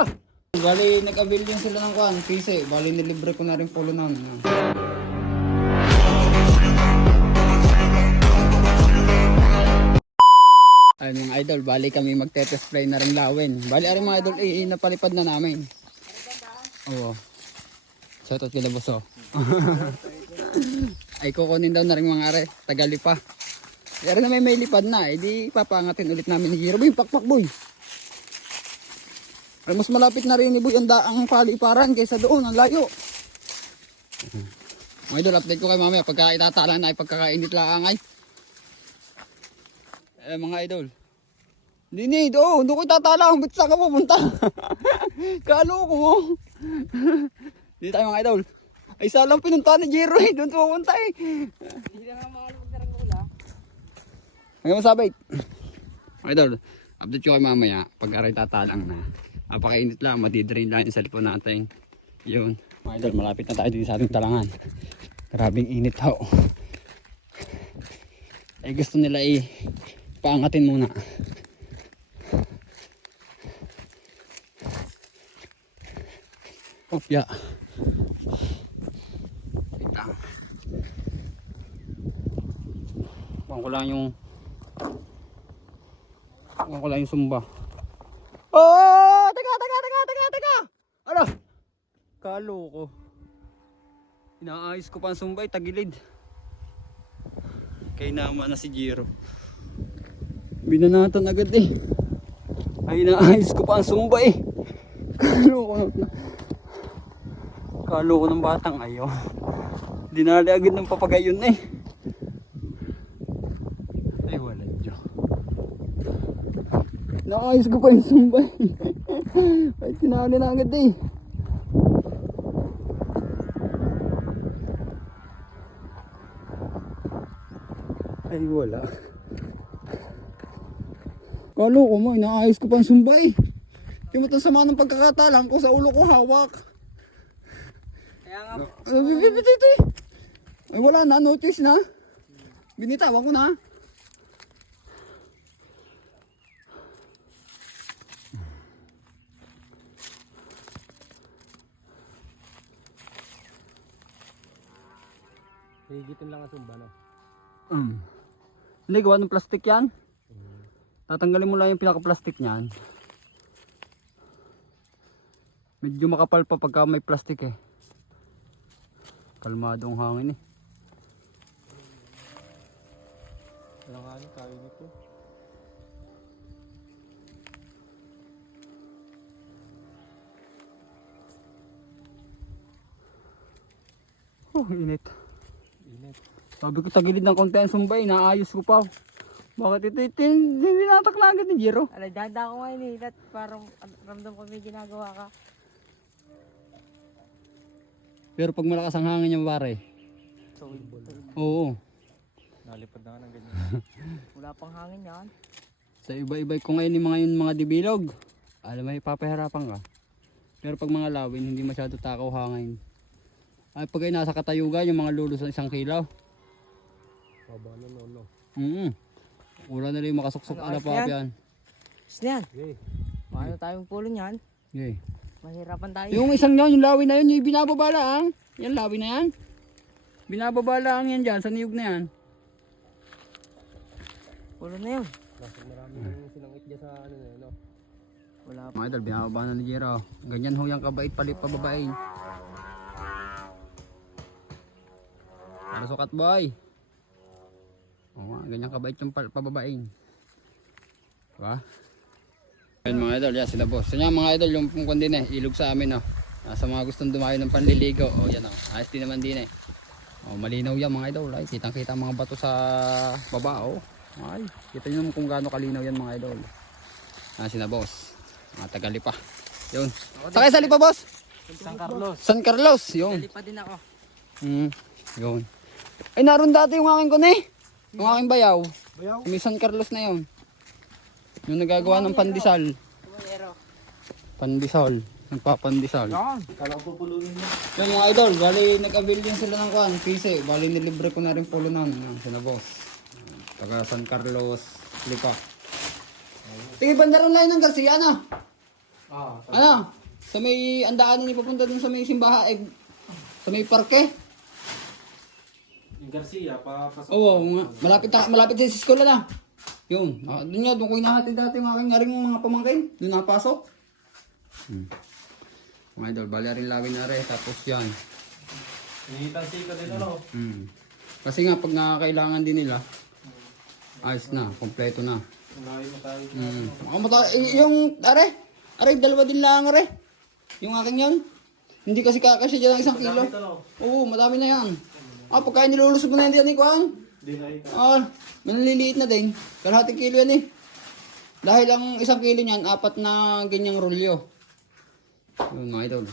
Ano? Bali, nag-avail din sila ng kuhan, PC. Bali, nilibre ko na rin polo na. Ay mga idol, bali kami magte-test fly na rin lawin. Bali ari mga idol, napalipad na namin. Oo. Shoutout kila boss oh. Ay kukunin daw na rin mga are, tagali pa. Pero na may lipad na, di papangatin ulit namin ni Jiro. Boy, pakpak boy. Ay mas malapit na rin ni boy ang paliparan kaysa doon, ang layo. Mga idol, update ko kay mamaya pagka itatala na ay pagkakainit lang ay. Mga idol. Hindi doon ko itatala, ba't saan ka pupunta? Kalo ko mo. Hindi tayo mga idol. Ay salang pinunta ni Jiro eh, doon pupunta eh. Hindi na nga makalapag na rin gula. Hanggang masabay. Mga idol, update ko kay mamaya pagka itatalang na. Napakainit lang, matidrain lang yung cellphone natin. Yun. Mga idol, malapit na tayo dito sa ating talangan. Grabing init ho. Ay gusto nila paangatin muna. Opya. Wait lang. Bukan ko lang yung sumba. Oh! Teka! Ano? Kalo ko. Inaayos ko pa ang sumba, tagilid. Kaya naman na si Jiro. Binanatan agad eh. Ay inaayos ko pa ang sumba eh. Kalo ko ng batang ayaw. Dinali agad ng papagayon eh. Ay wala dyan. Naayos ko pa yung sumba eh. Ay tinali na agad eh. Ay wala. Kalo ko mo, inaayos ko pa yung sumba eh. Yung matang sama ng pagkakatalang ko sa ulo ko hawak. Kaya nga ito eh. Ay wala na, notice na. Binitawan ko na. Higitin lang ang sumba no? Hindi, gawa ng plastic yan. Tatanggalin mo lang yung pinaka-plastic niyan. Medyo makapal pa pagka may plastic eh. Kalmado ang hangin eh. Walang hangin, kaya nito. Init. Init. Sabi ko tagilid ng konti ang sumbay, naayos ko pa. Bakit ito hindi natak na agad ni Jiro? Alay, dada ko ngayon eh. Parang ramdam ko may ginagawa ka. Pero pag malakas ang hangin niya pare. Oo. Nalipad na nga ng ganyan. Wala pang hangin yan. Sa iba-iba ko ngayon yung mga dibilog. Alam mo, papahirapan ka. Pero pag mga lawin, hindi masyado takaw hangin. Ay pag ay nasa katayugan, yung mga lulos ng 1 kilaw. Baba na no. Wala na rin makasuksok Ano, ala ayos pa yan? yan. Gusto yan. Okay. Paano tayong pulo niyan? Okay. Mahirapan tayo. Yung isang yan, yung lawin na yun, yung binababa lang. Yan lawin na yan. Binababa lang yan dyan, sa niyog na yan. Pulo na yun. Nasa maraming sinangit dyan sa ano na yun no? Wala pa. Mga idol, binababa na ni Jiro. Ganyan ho yung kabait pababain. Para sukat boy. Oo nga, ganyan kabait yung pababain. Diba? Ayun mga idol, yan sila boss. So yan mga idol, yung pungkon din ilog sa amin sa mga gustong dumayo ng panliligo. Yan ayos din naman din malinaw yan mga idol. Ay, kitang kita mga bato sa baba Ay, kita nyo naman kung gaano kalinaw yan mga idol. Sila boss. Mga tagalipa. Yun. Sakay sa lipa boss? San Carlos. San Carlos, yun. Dali pa din ako. Yun. Ay, naroon dati yung aking kun yung aking bayaw. Bayaw? Yung San Carlos na yun. Yung nagagawa ng pandesal. Tumayero. Pandesal. Nagpapandesal. Yan. Kala ko pupulunin mo. Yung mga idol, bali nag-avail din sila ng kuhan, PC. Bali nilibre ko na rin polo na. Sina boss. Taga San Carlos, Lipa. Sige, bandaron lang ng Garcia na. Ano? Sa may andaan ni papunta dun sa may simbahan, sa may parke. Yung Garcia, papasok. Oo, malapit sa eskwela na. Yun, doon nga, doon ko hinahatid dati yung aking aring mga pamangkin. Doon napasok. Mga idol, bali rin lawin na rin, tapos yan. Hinihitansi ka din ano? Kasi nga, pag nakakailangan din nila, ayos na, kompleto na. Ang layo mo tayo. Yung, are, dalawa din lang, are. Yung aking yan. Hindi kasi kakasya dyan ng 1 kilo. Ito no? Oo, madami na yan. Pagka nilulusog mo na yan ni Kuan. Di na ito. Manliliit na din. Kalahating kilo yan eh. Dahil ang 1 kilo niyan, 4 na ganyang rolyo. Yun mga idol.